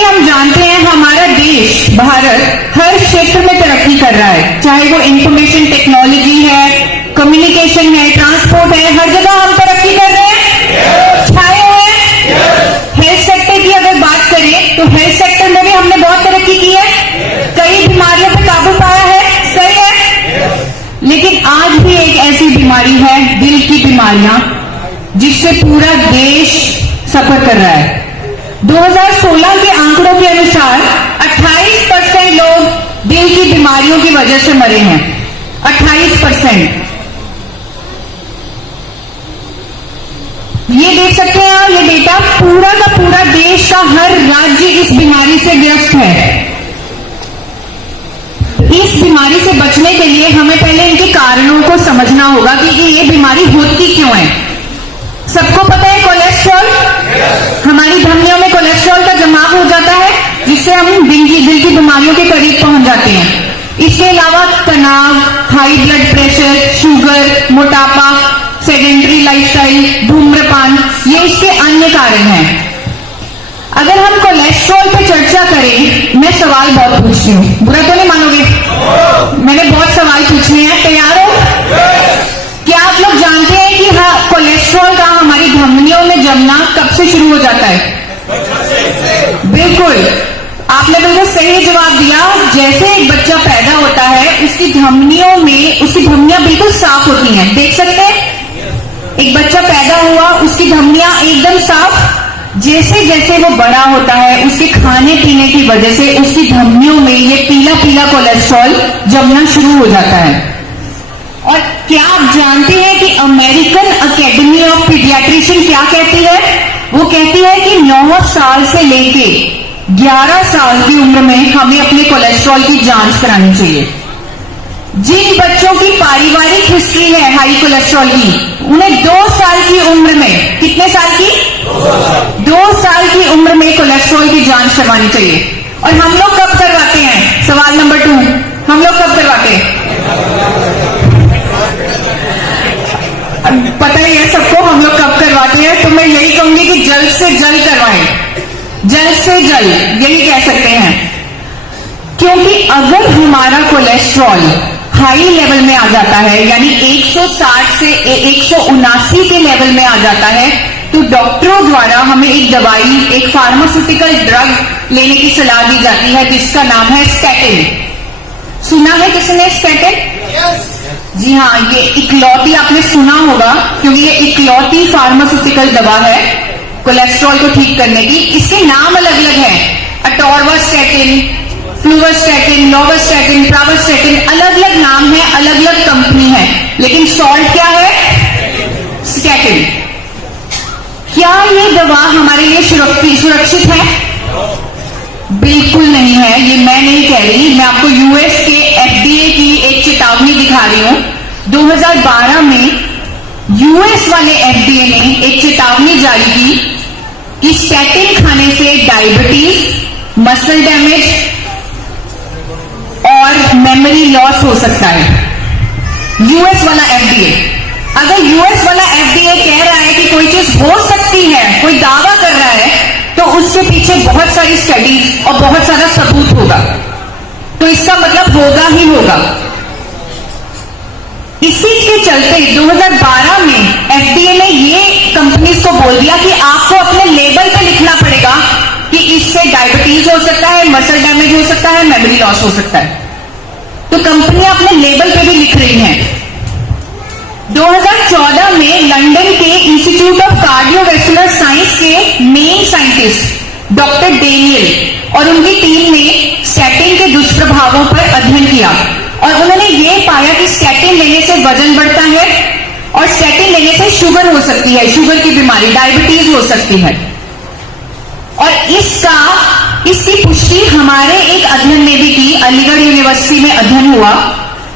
कि हम जानते हैं हमारा देश भारत हर क्षेत्र में तरक्की कर रहा है, चाहे वो इंफॉर्मेशन टेक्नोलॉजी है, कम्युनिकेशन है, ट्रांसपोर्ट है, हर जगह हम तरक्की कर रहे हैं, छाए हुए हैं। हेल्थ सेक्टर की अगर बात करें तो हेल्थ सेक्टर में भी हमने बहुत तरक्की की है, कई बीमारियों पर काबू पाया है, सही है। लेकिन आज भी एक ऐसी बीमारी है, दिल की बीमारियां, जिससे पूरा देश सफर कर रहा है। 2016 के आंकड़ों के अनुसार 28% लोग दिल की बीमारियों की वजह से मरे हैं, 28%। ये देख सकते हैं आप, ये डेटा पूरा का पूरा देश का हर राज्य इस बीमारी से ग्रस्त है। इस बीमारी से बचने के लिए हमें पहले इनके कारणों को समझना होगा कि ये बीमारी होती क्यों है। सबको पता है कोलेस्ट्रॉल, हमारी धमनियों में कोलेस्ट्रॉल का जमाव हो जाता है, जिससे हम दिल की बीमारियों के करीब पहुंच जाते हैं। इसके अलावा तनाव, हाई ब्लड प्रेशर, शुगर, मोटापा, सेडेंटरी लाइफस्टाइल, धूम्रपान, ये इसके अन्य कारण हैं। अगर हम कोलेस्ट्रॉल पे चर्चा करें, मैं सवाल बहुत पूछती हूँ, बुरा तो नहीं मानोगे? मैंने बहुत सवाल पूछने हैं, तैयार हो? क्या आप लोग जानते हैं कि हाँ, कोलेस्ट्रॉल का हमारी धमनियों में जमना कब से शुरू हो जाता है? बिल्कुल, आपने बिल्कुल सही जवाब दिया। जैसे एक बच्चा पैदा होता है, उसकी धमनियों में, उसकी धमनियां बिल्कुल साफ होती हैं, देख सकते हैं? एक बच्चा पैदा हुआ, उसकी धमनियां एकदम साफ। जैसे जैसे वो बड़ा होता है, उसके खाने पीने की वजह से उसकी धमनियों में ये पीला पीला कोलेस्ट्रॉल जमना शुरू हो जाता है। और क्या आप जानते हैं कि अमेरिकन एकेडमी ऑफ पीडियाट्रिशियन क्या कहती है? वो कहती है कि 9 साल से लेके 11 साल की उम्र में हमें अपने कोलेस्ट्रॉल की जांच करानी चाहिए। जिन बच्चों की पारिवारिक हिस्ट्री है हाई कोलेस्ट्रॉल की, उन्हें 2 साल की उम्र में, कितने साल की? 2 साल की उम्र में कोलेस्ट्रॉल की जांच करवानी चाहिए। और हम लोग कब करवाते हैं? सवाल नंबर 2, हम लोग कब करवाते हैं? पता ही है सबको हम लोग कब करवाते हैं, तो मैं यही कहूंगी कि जल्द से जल्द करवाएं, जल्द से जल्द, यही कह सकते हैं। क्योंकि अगर हमारा कोलेस्ट्रॉल हाई लेवल में आ जाता है, यानी 160 से 179 के लेवल में आ जाता है, तो डॉक्टरों द्वारा हमें एक दवाई, एक फार्मास्यूटिकल ड्रग लेने की सलाह दी जाती है, जिसका नाम है स्टैटिन। सुना है किसने स्टैटिन? जी हाँ, ये इकलौती आपने सुना होगा, क्योंकि ये इकलौती फार्मास्यूटिकल दवा है कोलेस्ट्रॉल को ठीक करने की। इसके नाम अलग अलग हैं, अटोर्वास्टैटिन, फ्लूवास्टैटिन, लोवास्टैटिन, प्रावास्टैटिन, अलग अलग नाम है, अलग अलग कंपनी है, लेकिन सॉल्ट क्या है? स्टैटिन। क्या ये दवा हमारे लिए सुरक्षित है? बिल्कुल नहीं है। ये मैं नहीं कह रही, मैं आपको यूएस के एफडीए की एक चेतावनी दिखा रही हूं। 2012 में यूएस वाले एफडीए ने एक चेतावनी जारी की कि स्टैटिन खाने से डायबिटीज, मसल डैमेज और मेमोरी लॉस हो सकता है। यूएस वाला एफडीए, अगर यूएस वाला एफडीए कह रहा है कि कोई चीज हो सकती है, कोई दावा कर रहा है, तो उसके पीछे बहुत सारी स्टडीज और बहुत सारा सबूत होगा, तो इसका मतलब होगा ही होगा। इसी के चलते 2012 में एफडीए ने ये कंपनीज को बोल दिया कि आपको अपने लेबल पे लिखना पड़ेगा कि इससे डायबिटीज हो सकता है, मसल डैमेज हो सकता है, मेमोरी लॉस हो सकता है। तो कंपनियां अपने लेबल पे भी लिख रही हैं। 2014 में लंदन के इंस्टीट्यूट ऑफ कार्डियोवैस्कुलर साइंस के मेन साइंटिस्ट डॉक्टर डेनियल और उनकी टीम ने स्टैटिन के दुष्प्रभावों पर अध्ययन किया, और उन्होंने ये पाया कि स्टैटिन लेने से वजन बढ़ता है, और स्टैटिन लेने से शुगर हो सकती है, शुगर की बीमारी, डायबिटीज हो सकती है। और इसकी पुष्टि हमारे एक अध्ययन में भी की, अलीगढ़ यूनिवर्सिटी में अध्ययन हुआ,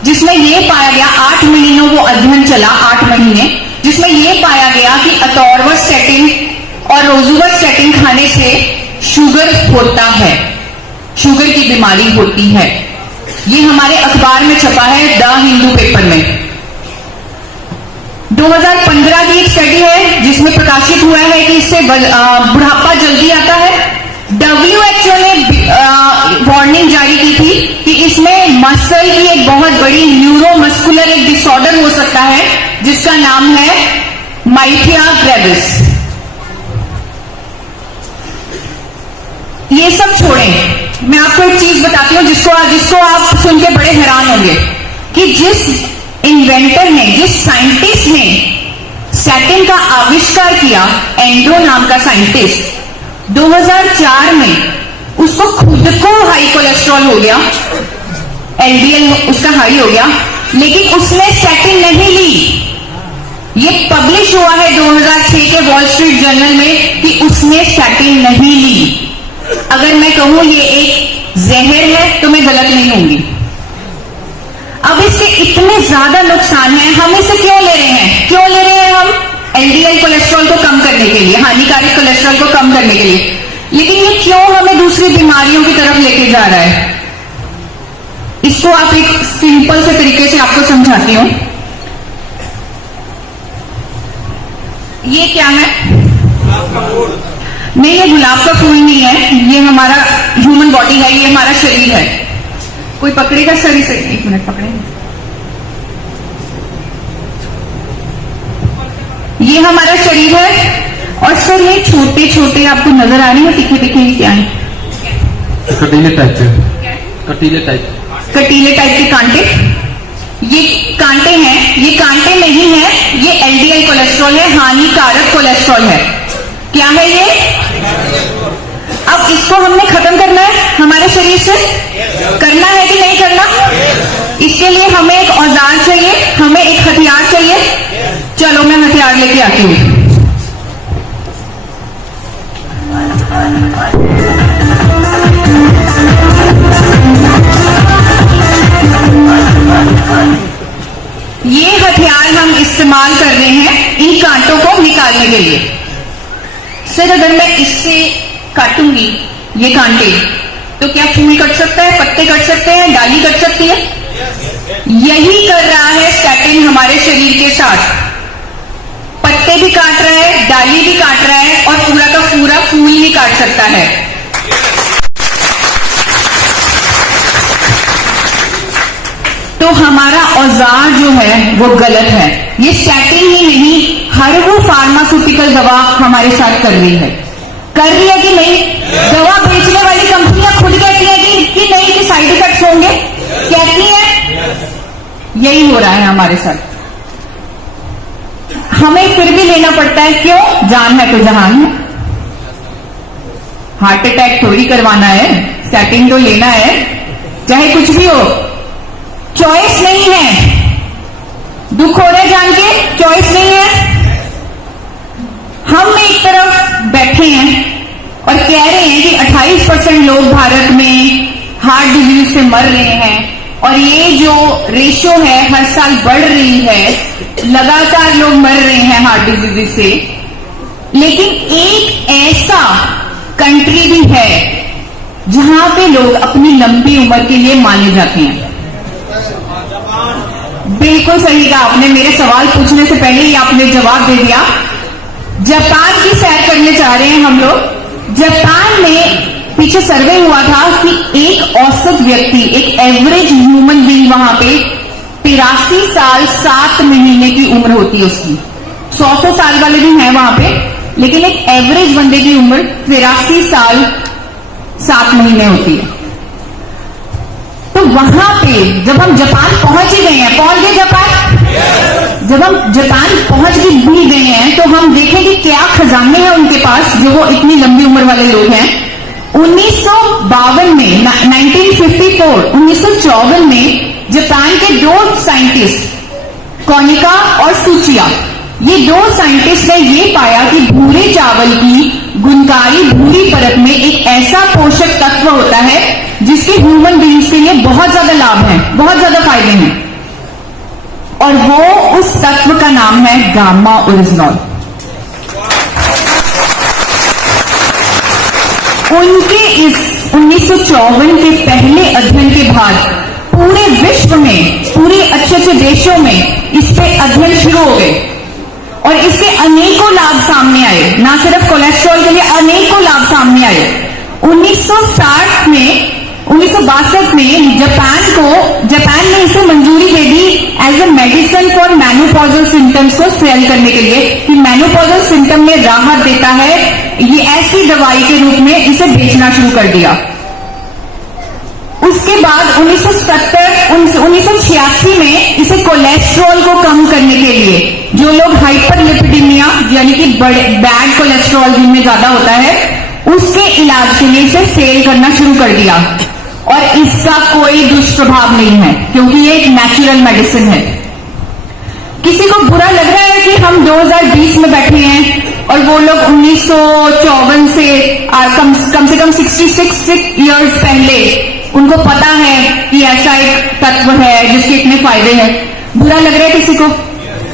जिसमें यह पाया गया, 8 महीनों वो अध्ययन चला, 8 महीने, जिसमें यह पाया गया कि अटोर्वास्टैटिन और रोजुवास्टैटिन खाने से शुगर होता है, शुगर की बीमारी होती है। ये हमारे अखबार में छपा है, द हिंदू पेपर में। 2015 की एक स्टडी है जिसमें प्रकाशित हुआ है कि इससे बुढ़ापा जल्दी आता है। WHO वार्निंग जारी की थी कि इसमें मसल की एक बहुत बड़ी न्यूरोमस्कुलर एक डिसऑर्डर हो सकता है जिसका नाम है माइथिया ग्रेविस। ये सब छोड़ें, मैं आपको एक चीज बताती हूं जिसको आप सुन के बड़े हैरान होंगे कि जिस इन्वेंटर ने, जिस साइंटिस्ट ने स्टैटिन का आविष्कार किया, एंड्रो नाम का साइंटिस्ट, 2004 में उसको खुद को हाई कोलेस्ट्रॉल हो गया, एलडीएल उसका हाई हो गया, लेकिन उसने स्टैटिन नहीं ली। ये पब्लिश हुआ है 2006 के वॉल स्ट्रीट जर्नल में कि उसने स्टैटिन नहीं ली। अगर मैं कहूं ये एक जहर है तो मैं गलत नहीं होंगी। अब इसके इतने ज्यादा नुकसान हैं, हम इसे क्यों ले रहे हैं? क्यों ले रहे हैं हम? एलडीएल कोलेस्ट्रॉल को कम करने के लिए, हानिकारक कोलेस्ट्रॉल को कम करने के लिए। लेकिन ये क्यों हमें दूसरी बीमारियों की तरफ लेके जा रहा है? इसको आप एक सिंपल से तरीके से आपको समझाती हूं। ये क्या है? नहीं, ये गुलाब का फूल नहीं है, ये हमारा ह्यूमन बॉडी है, ये हमारा शरीर है। कोई पकड़ेगा सर इसे? एक मिनट पकड़ेंगे। ये हमारा शरीर है और सर ये छोटे छोटे आपको नजर आ रहे हैं, तीखे तीखे क्या है? कटीले टाइप के, कटीले टाइप के कांटे। ये कांटे हैं, ये कांटे नहीं है, ये एलडीएल कोलेस्ट्रॉल है, हानिकारक कोलेस्ट्रॉल है। क्या है ये? अब इसको हमने खत्म करना है हमारे शरीर से, करना है कि नहीं करना? इसके लिए हमें एक औजार चाहिए, हमें एक हथियार चाहिए। चलो मैं हथियार लेके आती हूं। ये हथियार हम इस्तेमाल कर रहे हैं इन कांटों को निकालने के लिए। सर अगर मैं इससे काटूंगी ये कांटे तो क्या फूल कट सकता है, पत्ते कट सकते हैं, डाली कट सकती है? यही कर रहा है स्टैटिन हमारे शरीर के साथ। पत्ते भी काट रहा है, डाली भी काट रहा है और पूरा का पूरा फूल भी काट सकता है। तो हमारा औजार जो है वो गलत है। ये स्टैटिन ही नहीं, हर वो फार्मास्यूटिकल दवा हमारे साथ कर रही है कि नहीं? दवा बेचने वाली कंपनियां खुद कहती है कि नहीं, कि साइड इफेक्ट्स होंगे, कहती है। यही हो रहा है हमारे साथ, हमें फिर भी लेना पड़ता है। क्यों? जान है तो जहान है। हार्ट अटैक थोड़ी करवाना है, स्टैटिन तो लेना है, चाहे कुछ भी हो। चॉइस नहीं है, दुख हो रहा है जान के, चॉइस नहीं है। हम एक तरफ बैठे हैं और कह रहे हैं कि 28% लोग भारत में हार्ट डिजीज से मर रहे हैं, और ये जो रेशो है हर साल बढ़ रही है, लगातार लोग मर रहे हैं हार्ट डिजीज से। लेकिन एक ऐसा कंट्री भी है जहां पे लोग अपनी लंबी उम्र के लिए माने जाते हैं। बिल्कुल सही कहा आपने, मेरे सवाल पूछने से पहले ही आपने जवाब दे दिया। जापान की सैर करने जा रहे हैं हम लोग। जापान में पीछे सर्वे हुआ था कि एक औसत व्यक्ति, एक एवरेज ह्यूमन बीइंग वहां पे 83 साल 7 महीने की उम्र होती है उसकी। 100 साल वाले भी हैं वहां पे, लेकिन एक एवरेज बंदे की उम्र 83 साल 7 महीने होती है। तो वहां पे जब हम जापान पहुंच ही गए हैं, पहुंच गए जापान, जब हम जापान पहुंच भी गए हैं तो हम देखें कि क्या खजाने हैं उनके पास जो वो इतनी लंबी उम्र वाले लोग हैं। 1952 में 1954 में जापान के 2 साइंटिस्ट कोनिका और सुचिया, ये 2 साइंटिस्ट ने ये पाया कि भूरे चावल की गुणकारी भूरी परत में एक ऐसा पोषक तत्व होता है जिसके ह्यूमन बीइंग्स के लिए बहुत ज्यादा लाभ है, बहुत ज्यादा फायदे हैं, और वो उस तत्व का नाम है गामा ओरिजिनॉल। उनके इस 1954 के पहले अध्ययन के बाद पूरे विश्व में, पूरे अच्छे देशों में इस पे अध्ययन शुरू हो गए और इसके अनेकों लाभ सामने आए। ना सिर्फ कोलेस्ट्रॉल के लिए, अनेकों लाभ सामने आए। 1962 में जापान ने इसे मंजूरी दे दी as a medicine for menopausal symptoms को सेल करने के लिए, कि मेनोपॉजल सिम्टम में राहत देता है, ये ऐसी दवाई के रूप में इसे बेचना शुरू कर दिया। उसके बाद 1986 में इसे कोलेस्ट्रॉल को कम करने के लिए, जो लोग हाइपरलिपिडीमिया यानी कि बैड कोलेस्ट्रॉल जिनमें ज्यादा होता है, उसके इलाज के लिए इसे सेल करना शुरू कर दिया। और इसका कोई दुष्प्रभाव नहीं है क्योंकि ये एक नेचुरल मेडिसिन है। किसी को बुरा लग रहा है कि हम 2020 में बैठे हैं और वो लोग 1954 से कम से कम 66 इयर्स पहले उनको पता है कि ऐसा एक तत्व है जिसके इतने फायदे हैं। बुरा लग रहा है किसी को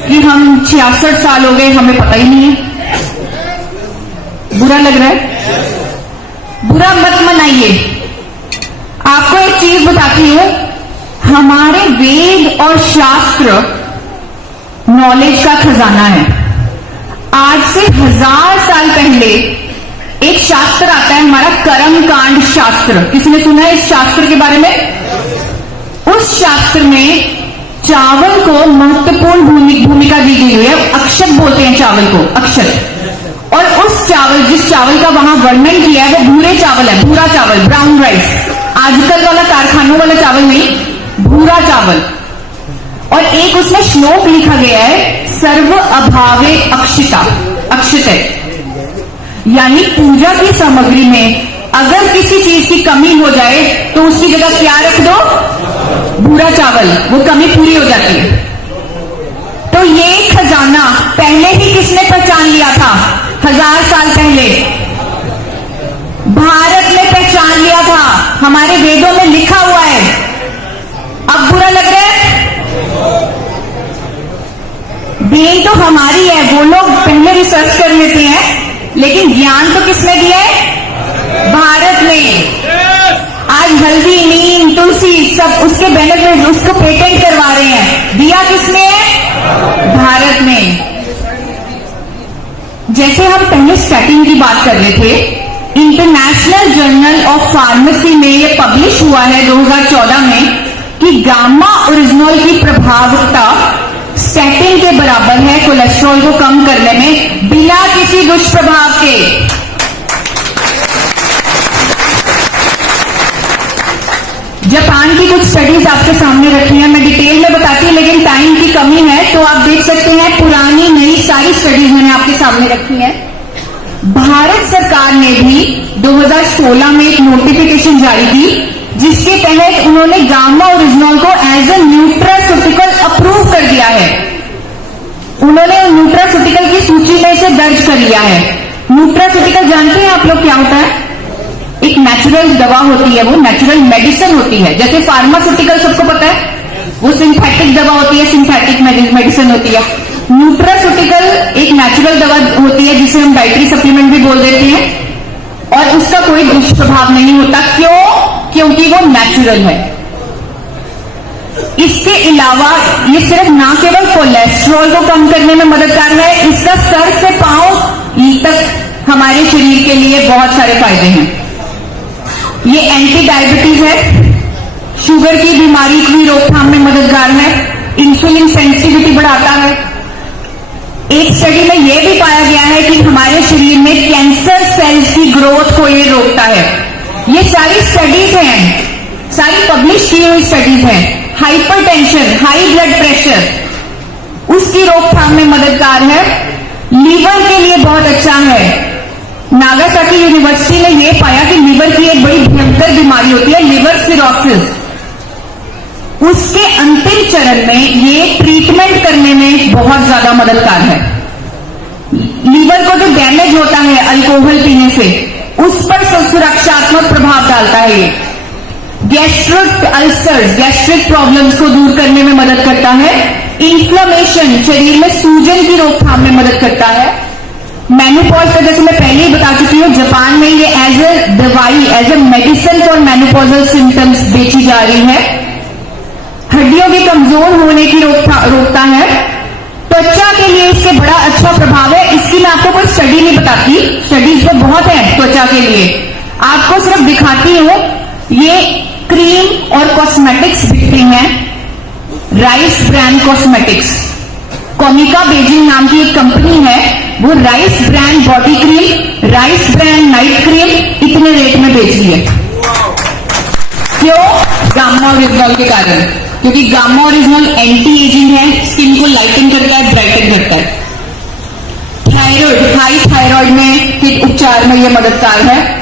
कि हम 66 साल हो गए, हमें पता ही नहीं है? बुरा लग रहा है? बुरा मत मनाइए। आपको एक चीज बताती हूं, हमारे वेद और शास्त्र नॉलेज का खजाना है। आज से 1000 साल पहले एक शास्त्र आता है हमारा कर्मकांड शास्त्र। किसी ने सुना है इस शास्त्र के बारे में? उस शास्त्र में चावल को महत्वपूर्ण भूमिका दी गई है। अक्षत बोलते हैं चावल को, अक्षत। और उस चावल, जिस चावल का वहां वर्णन किया है, वो भूरे चावल है, भूरा चावल, ब्राउन राइस। आजकल वाला कारखानों वाला चावल नहीं, भूरा चावल। और एक उसमें श्लोक लिखा गया है, सर्व अभावे अक्षिता, अक्षित, यानी पूजा की सामग्री में अगर किसी चीज की कमी हो जाए तो उसकी जगह क्या रख दो? भूरा चावल, वो कमी पूरी हो जाती है। तो ये खजाना पहले ही किसने पहचान लिया था? 1000 साल पहले भारत ने पहचान लिया था, हमारे वेदों में लिखा हुआ है। अब बुरा लग रहा है? देन तो हमारी है, वो लोग पहले रिसर्च कर लेते हैं, लेकिन ज्ञान तो किसने दिया है? भारत ने। आज हल्दी, नीम, तुलसी सब उसके बेनिफिट, उसको पेटेंट करवा रहे हैं। दिया किसने है? भारत ने। जैसे हम पहले स्टार्टिंग की बात कर रहे थे, इंटरनेशनल जर्नल ऑफ फार्मेसी में ये पब्लिश हुआ है 2014 में कि गामा ओरिजिनल की प्रभावकता स्टैटिन के बराबर है कोलेस्ट्रॉल को कम करने में, बिना किसी दुष्प्रभाव के। जापान की कुछ स्टडीज आपके सामने रखी हैं, मैं डिटेल में बताती हूँ, लेकिन टाइम की कमी है तो आप देख सकते हैं पुरानी नई सारी स्टडीज मैंने आपके सामने रखी है। भारत सरकार ने भी 2016 में एक नोटिफिकेशन जारी की जिसके तहत उन्होंने गामा ओरिजिनल को एज ए न्यूट्रास्यूटिकल अप्रूव कर दिया है। उन्होंने न्यूट्रास्यूटिकल की सूची में इसे दर्ज कर लिया है। न्यूट्रास्यूटिकल जानते हैं आप लोग क्या होता है? एक नेचुरल दवा होती है, वो नेचुरल मेडिसिन होती है। जैसे फार्मास्यूटिकल सबको पता है, वो सिंथेटिक दवा होती है, सिंथेटिक मेडिसिन होती है। न्यूट्रास्यूटिकल एक नेचुरल दवा होती है जिसे हम डाइटरी सप्लीमेंट भी बोल देते हैं, और उसका कोई दुष्प्रभाव नहीं होता। क्यों? क्योंकि वो नेचुरल है। इसके अलावा ये सिर्फ ना केवल कोलेस्ट्रॉल को कम करने में मददगार है, इसका सर से पांव तक हमारे शरीर के लिए बहुत सारे फायदे हैं। ये एंटी डायबिटीज है, शुगर की बीमारी की रोकथाम में मददगार है, इंसुलिन सेंसिटिविटी बढ़ाता है। एक स्टडी में यह भी पाया गया है कि हमारे शरीर में कैंसर सेल्स की ग्रोथ को ये रोकता है। ये सारी स्टडीज हैं, सारी पब्लिश की हुई स्टडीज हैं। हाइपरटेंशन, हाई ब्लड प्रेशर, उसकी रोकथाम में मददगार है। लीवर के लिए बहुत अच्छा है। नागासाकी यूनिवर्सिटी ने यह पाया कि लीवर की एक बड़ी भयंकर बीमारी होती है, लिवर सिरोसिस। उसके अंतिम चरण में ये ट्रीटमेंट करने में बहुत ज्यादा मददगार है। लीवर को जो डैमेज होता है अल्कोहल पीने से, उस पर सुरक्षात्मक प्रभाव डालता है। ये गैस्ट्रिक अल्सर्स, गैस्ट्रिक प्रॉब्लम्स को दूर करने में मदद करता है। इन्फ्लेमेशन, शरीर में सूजन की रोकथाम में मदद करता है। मेनोपॉज का जैसे मैं पहले ही बता चुकी हूं, जापान में ये एज ए दवाई, as a medicine for menopausal symptoms बेची जा रही है। हड्डियों के कमजोर होने की रोकता है। त्वचा के लिए इसके बड़ा अच्छा प्रभाव है। इसकी मैं आपको कोई स्टडी नहीं बताती, स्टडीज तो बहुत है त्वचा के लिए। आपको सिर्फ दिखाती हूं, ये क्रीम और कॉस्मेटिक्स बिकती हैं, राइस ब्रांड कॉस्मेटिक्स। कोमिका बेजिंग नाम की एक कंपनी है, वो rice brand body cream, rice brand night cream इतने रेट में बेच रही है। क्यों? गामा ओरिजिनल के कारण, क्योंकि गामा ओरिजिनल एंटी एजिंग है, स्किन को लाइटन करता है, ब्राइटन करता है। थायराइड, हाई थायराइड में के उपचार में ये मददगार है।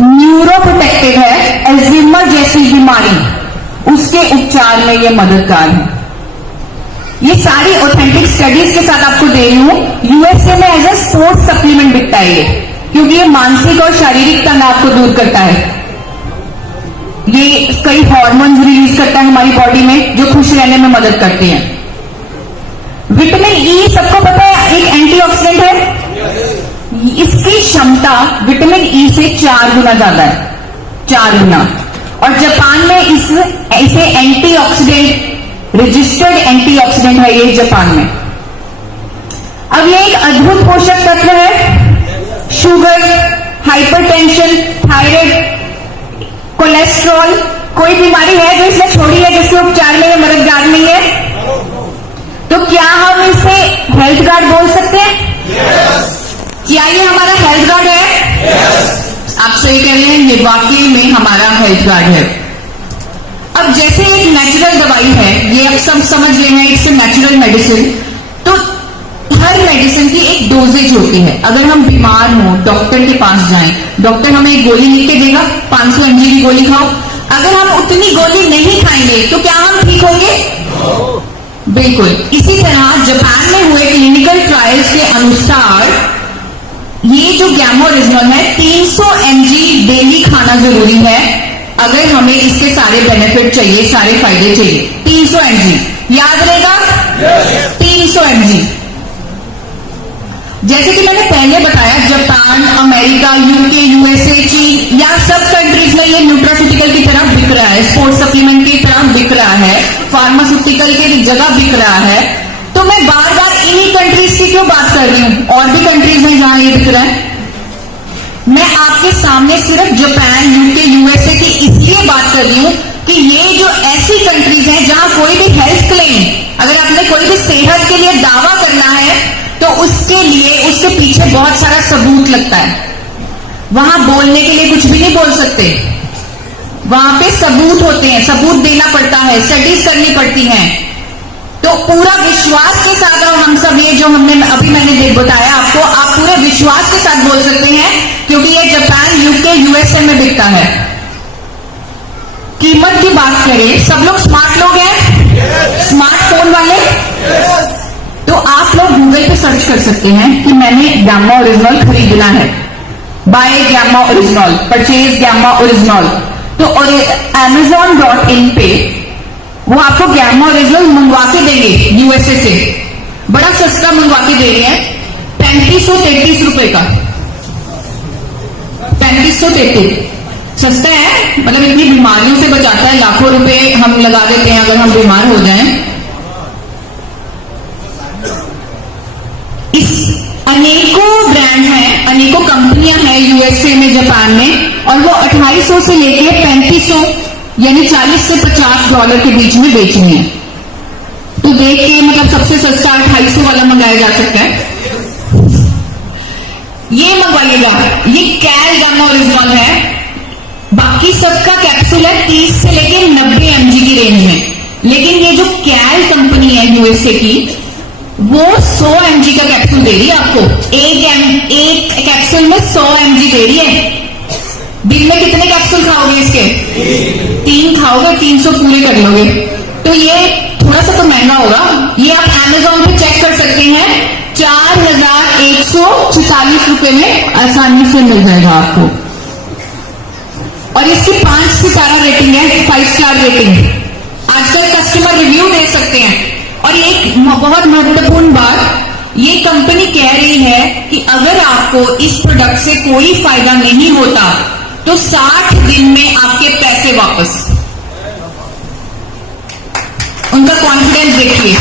न्यूरो प्रोटेक्टिव है, अल्जाइमर जैसी बीमारी उसके उपचार में ये मददगार है। ये सारी ऑथेंटिक स्टडीज के साथ आपको दे रही हूं। यूएसए में एज ए स्पोर्ट्स सप्लीमेंट बिकता है ये, क्योंकि ये मानसिक और शारीरिक तनाव को दूर करता है। ये कई हार्मोन्स रिलीज करता है हमारी बॉडी में, जो खुश रहने में मदद करते हैं। विटामिन ई सबको पता है एक एंटीऑक्सीडेंट है। इसकी क्षमता विटामिन ई से 4 गुना ज्यादा है, 4 गुना। और जापान में इसे एंटीऑक्सीडेंट, रजिस्टर्ड एंटीऑक्सीडेंट है ये जापान में। अब ये एक अद्भुत पोषक तत्व है। शुगर, हाइपरटेंशन, थायराइड, कोलेस्ट्रॉल, कोई बीमारी है जो इसने छोड़ी है जिसके उपचार में ये मददगार नहीं है? तो क्या हम इसे हेल्थ गार्ड बोल सकते हैं? yes. क्या ये हमारा हेल्थ गार्ड है? yes. आप सही कह रहे हैं, ये वाकई में हमारा हेल्थ गार्ड है। अब जैसे एक नेचुरल दवाई है, ये अब सब समझ रहे हैं, इट्स नेचुरल मेडिसिन। तो हर मेडिसिन की एक डोजेज होती है। अगर हम बीमार हो, डॉक्टर के पास जाएं, डॉक्टर हमें एक गोली लिख के देगा, 500 mg की गोली खाओ। अगर हम उतनी गोली नहीं खाएंगे तो क्या हम ठीक होंगे? बिल्कुल। इसी तरह जापान में हुए क्लिनिकल ट्रायल्स के अनुसार ये जो गामा ओरिजिनल है, 300 mg डेली खाना जरूरी है अगर हमें इसके सारे बेनिफिट चाहिए, सारे फायदे चाहिए। 300 mg याद रहेगा? yes. 300 mg। जैसे कि मैंने पहले बताया, जापान, अमेरिका, यूके, यूएसए, चीन, या सब कंट्रीज में ये न्यूट्रास्यूटिकल की तरह बिक रहा है, स्पोर्ट्स सप्लीमेंट की तरह बिक रहा है, फार्मास्यूटिकल की जगह बिक रहा है। तो मैं बार बार इन्हीं कंट्रीज की क्यों बात कर रही हूं? और भी कंट्रीज हैं जहां ये बिक रहा है। मैं आपके सामने सिर्फ जापान, यूके, यूएसए की इसलिए बात कर रही हूं कि ये जो ऐसी कंट्रीज हैं जहां कोई भी हेल्थ क्लेम, अगर आपने कोई भी सेहत के लिए दावा करना है तो उसके लिए उसके पीछे बहुत सारा सबूत लगता है। वहां बोलने के लिए कुछ भी नहीं बोल सकते, वहां पे सबूत होते हैं, सबूत देना पड़ता है, स्टडीज करनी पड़ती हैं। तो पूरा विश्वास के साथ हम सब ये जो मैंने बताया आपको, आप पूरे विश्वास के साथ बोल सकते हैं, क्योंकि ये जापान, यूके, यूएसए में बिकता है। कीमत की बात करें, सब लोग स्मार्ट लोग हैं, स्मार्टफोन वाले, तो आप लोग गूगल पे सर्च कर सकते हैं कि मैंने गामा ओरिजिनल खरीदना है, by gamma original, purchase gamma original. तो और Amazon.in पे वो आपको गामा ओरिजिनल मंगवा के देंगे यूएसए से, बड़ा सस्ता मंगवा के दे रहे हैं, 3533 रुपए का। 3533 सस्ता है, मतलब इतनी बीमारियों से बचाता है। लाखों रुपए हम लगा देते हैं अगर हम बीमार हो जाएं। इस अनेकों ब्रांड हैं, अनेकों कंपनियां हैं यूएसए में, जापान में, और वो 2800 से लेके 3500 यानी 40 से $50 के बीच में बेच रही है। तो देख के मतलब सबसे सस्ता 2800 वाला मंगाया जा सकता है, ये मंगवाइएगा। ये कैल गामा ओरिजिनल है। बाकी सबका कैप्सूल है 30 से लेके 90 mg की रेंज में, लेकिन ये जो कैल कंपनी है यूएसए की, वो 100 mg का कैप्सूल दे रही है आपको। एक कैप्सूल में 100 mg दे रही है। दिन में कितने कैप्सूल खाओगे इसके? 3 खाओगे, 300 पूरे कर लोगे। तो ये थोड़ा सा तो महंगा होगा। ये आप Amazon पे चेक कर सकते हैं, 4144 रुपए में आसानी से मिल जाएगा आपको। और इसकी 5 सितारा रेटिंग है, 5 स्टार रेटिंग। आजकल कस्टमर रिव्यू दे सकते हैं। और एक बहुत महत्वपूर्ण बात, ये कंपनी कह रही है कि अगर आपको इस प्रोडक्ट से कोई फायदा नहीं होता तो 60 दिन में आपके पैसे वापस। उनका कॉन्फिडेंस देखिए,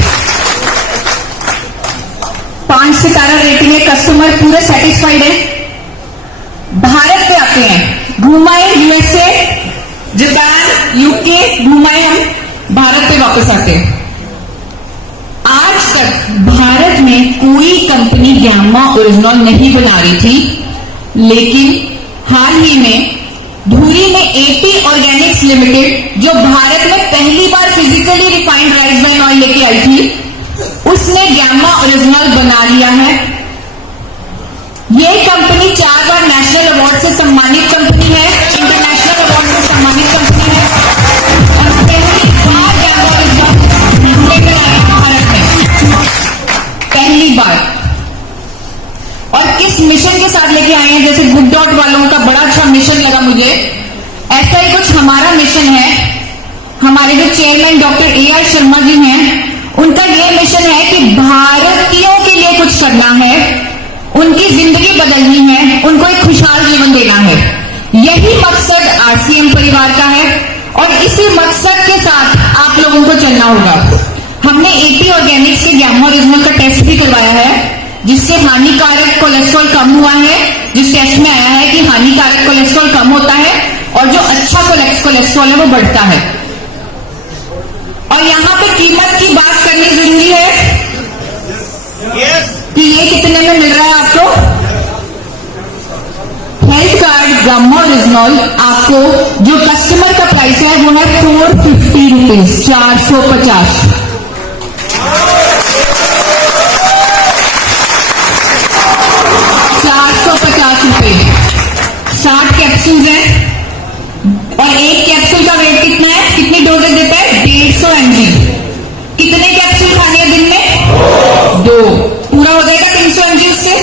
5 सितारा रेटिंग है, कस्टमर पूरे सेटिस्फाइड है। भारत पे आते हैं, घुमाए यूएसए, जापान, यूके, घुमाए हम भारत पे वापस आते हैं। आज तक भारत में कोई कंपनी गैमा ओरिजिनल नहीं बना रही थी, लेकिन हाल ही में धुरी में एपी ऑर्गेनिक्स लिमिटेड, जो भारत में पहली बार physically refined rice bran oil लेके आई थी, उसने गैमा ओरिजिनल बना लिया है। यह कंपनी 4 बार नेशनल अवार्ड से सम्मानित कंपनी है, इंटरनेशनल अवार्ड से सम्मानित कंपनी है और पहली बार गैमा ओरिजिनल लेकर आए भारत में, पहली बार। और किस मिशन के साथ लेके आए हैं, जैसे गुड डॉट वालों का बड़ा अच्छा मिशन लगा मुझे, ऐसा ही कुछ हमारा मिशन है। हमारे जो chairman doctor AR Sharma ji हैं, उनका यह मिशन है कि भारतीयों के लिए कुछ करना है, उनकी जिंदगी बदलनी है, उनको एक खुशहाल जीवन देना है। यही मकसद RCM परिवार का है और इसी मकसद के साथ आप लोगों को चलना होगा। हमने AP ऑर्गेनिक्स के गैमा ओरिजिनल का टेस्ट भी करवाया है, जिससे हानिकारक कोलेस्ट्रॉल कम हुआ है। जिस टेस्ट में आया है कि हानिकारक कोलेस्ट्रॉल कम होता है और जो अच्छा कोलेस्ट्रॉल है वो बढ़ता है। और यहां पे कीमत की बात करनी जरूरी है कि ये कितने में मिल रहा है आपको। हेल्थ कार्ड गैमा ओरिजिनल आपको जो कस्टमर का प्राइस है वो है 450 रुपीज, 450। 450 रुपए, 60 कैप्सूल्स हैं और एक कैप्सूल का वेट कितना है, कितनी डोजेज देता है, 150 mg। कितने कैप्सूल खाने हैं दिन में, 2, पूरा हो जाएगा 300 mg उससे।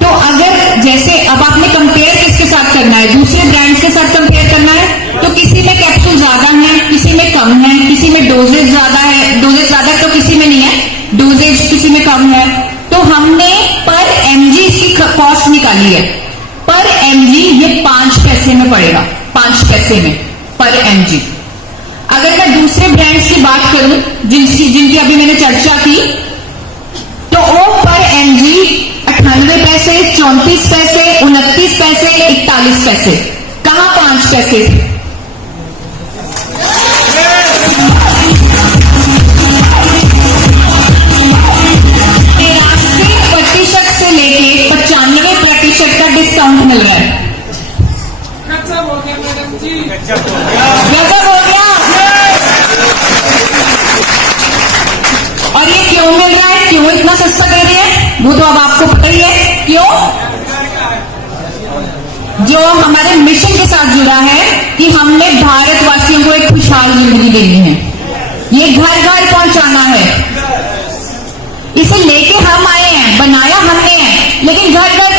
तो अगर जैसे अब आपने कंपेयर किसके साथ करना है, दूसरे ब्रांड्स के साथ कंपेयर करना है, तो किसी में कैप्सूल ज्यादा है, किसी में कम है, किसी में डोजेज ज्यादा है, डोजेज ज्यादा तो किसी में नहीं है, डोजेज किसी में कम है। तो हमने पर mg इसकी कॉस्ट निकाली है। पर mg ये 5 पैसे में पड़ेगा, 5 पैसे में पर mg। अगर मैं दूसरे ब्रांड्स की बात करूं जिनकी अभी मैंने चर्चा की, तो वो पर mg 98 पैसे, 34 पैसे, 29 पैसे, 41 पैसे। कहां 5 पैसे थे? 83% से लेके 95% का डिस्काउंट मिल रहा है। गजब हो गया मैडम जी, गजब हो गया। और ये क्यों मिल रहा है, क्यों इतना सस्ता दे रही है, वो तो अब आपको पता ही है क्यों। जो हमारे मिशन के साथ जुड़ा है कि हमने भारतवासियों को एक खुशहाल जिंदगी देनी है, ये घर घर पहुंचाना है। इसे लेके हम आए हैं, बनाया हमने है, लेकिन घर घर